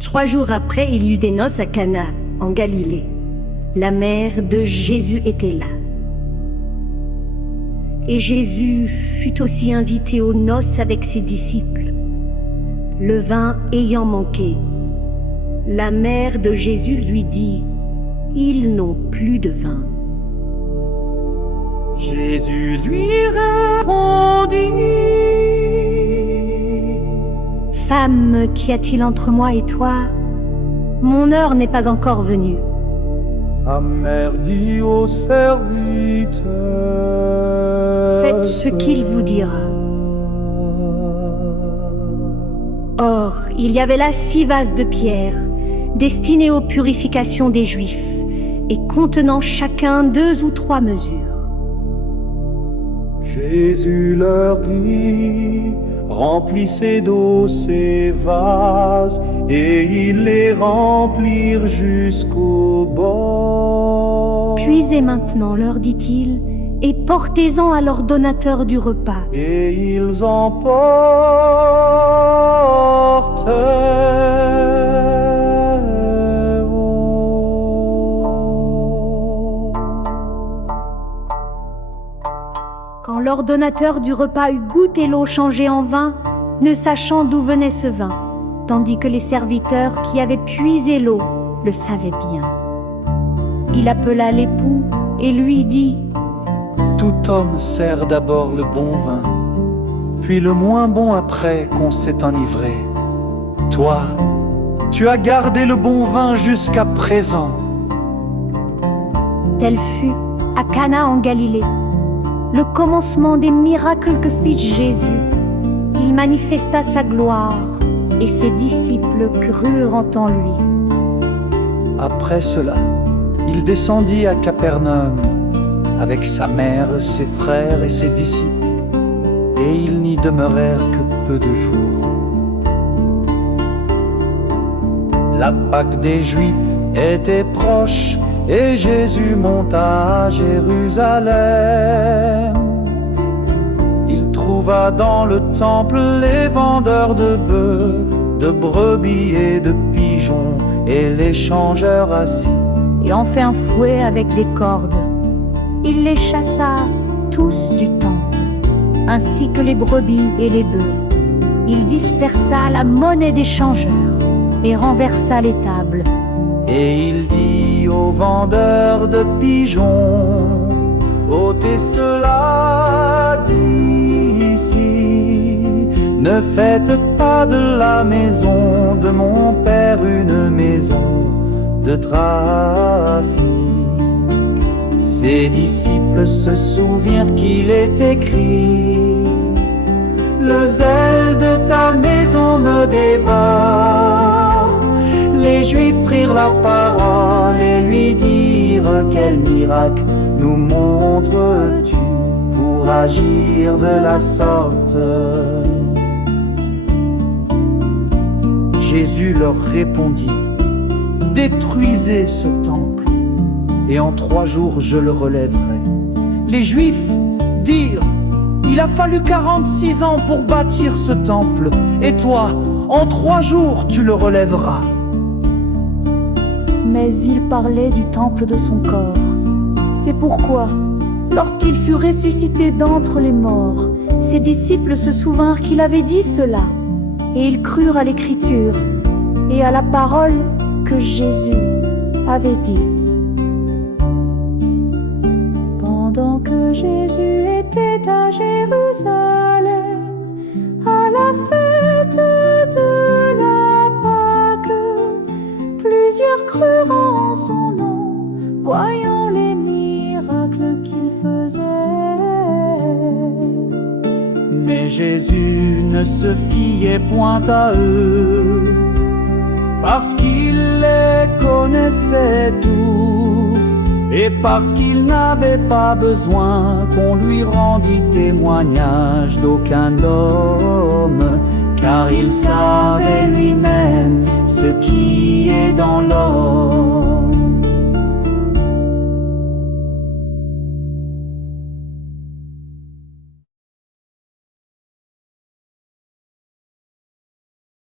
3 jours après, il y eut des noces à Cana, en Galilée. La mère de Jésus était là. Et Jésus fut aussi invité aux noces avec ses disciples. Le vin ayant manqué, la mère de Jésus lui dit: « Ils n'ont plus de vin. » Jésus lui répondit: « Femme, qu'y a-t-il entre moi et toi? Mon heure n'est pas encore venue. » Sa mère dit au serviteur: Faites ce qu'il vous dira. Or, il y avait là 6 vases de pierre, destinés aux purifications des Juifs, et contenant chacun 2 ou 3 mesures. Jésus leur dit: remplissez d'eau ces vases, et ils les remplirent jusqu'au bord. Puisez maintenant, leur dit-il, et portez-en à l'ordonnateur du repas. Et ils emportèrent. Quand l'ordonnateur du repas eut goûté l'eau changée en vin, ne sachant d'où venait ce vin, tandis que les serviteurs qui avaient puisé l'eau le savaient bien. Il appela l'époux et lui dit: Tout homme sert d'abord le bon vin, puis le moins bon après qu'on s'est enivré. Toi, tu as gardé le bon vin jusqu'à présent. Tel fut, à Cana en Galilée, le commencement des miracles que fit Jésus. Il manifesta sa gloire, et ses disciples crurent en lui. Après cela, il descendit à Capernaum avec sa mère, ses frères et ses disciples, et ils n'y demeurèrent que peu de jours. La Pâque des Juifs était proche, et Jésus monta à Jérusalem. Il trouva dans le temple les vendeurs de bœufs, de brebis et de pigeons, et les changeurs assis. Et en fait un fouet avec des cordes. Il les chassa tous du temple, ainsi que les brebis et les bœufs. Il dispersa la monnaie des changeurs et renversa les tables. Et il dit aux vendeurs de pigeons: ôtez cela d'ici, ne faites pas de la maison de mon père une maison de trafic. Ses disciples se souvirent qu'il est écrit: le zèle de ta maison me dévore. Les Juifs prirent la parole et lui dirent: quel miracle nous montres-tu pour agir de la sorte? Jésus leur répondit: détruisez ce temple, et en 3 jours je le relèverai. Les Juifs dirent: il a fallu 46 ans pour bâtir ce temple, et toi, en 3 jours tu le relèveras. Mais il parlait du temple de son corps. C'est pourquoi, lorsqu'il fut ressuscité d'entre les morts, ses disciples se souvinrent qu'il avait dit cela, et ils crurent à l'écriture et à la parole que Jésus avait dite. Pendant que Jésus était à Jérusalem, à la fête de la Pâque, plusieurs crurent en son nom, voyant les miracles qu'il faisait. Mais Jésus ne se fiait point à eux, parce qu'il les connaissait tous, et parce qu'il n'avait pas besoin qu'on lui rendît témoignage d'aucun homme, car il savait lui-même ce qui est dans l'homme.